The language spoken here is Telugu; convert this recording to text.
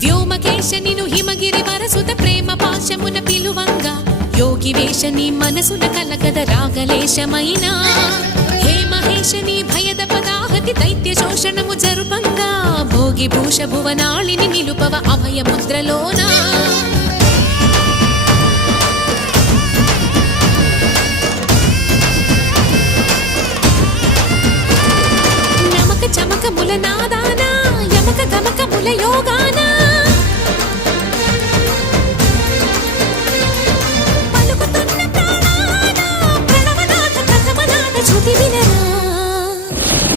వ్యోమకేశనిను హిమగిరి వరసుత ప్రేమ పాశమున పిలువంగా యోగి వేషని మనసున కలకద రాగలేశమైనా హే మహేశని భయద పదాహతి దైత్య శోషణము జరుపంగా భోగి భూష భువనాళిని నిలుపవ అభయ ముద్రలోనా నమక చమక ముల నాదానా యమక గమక ముల యోగానా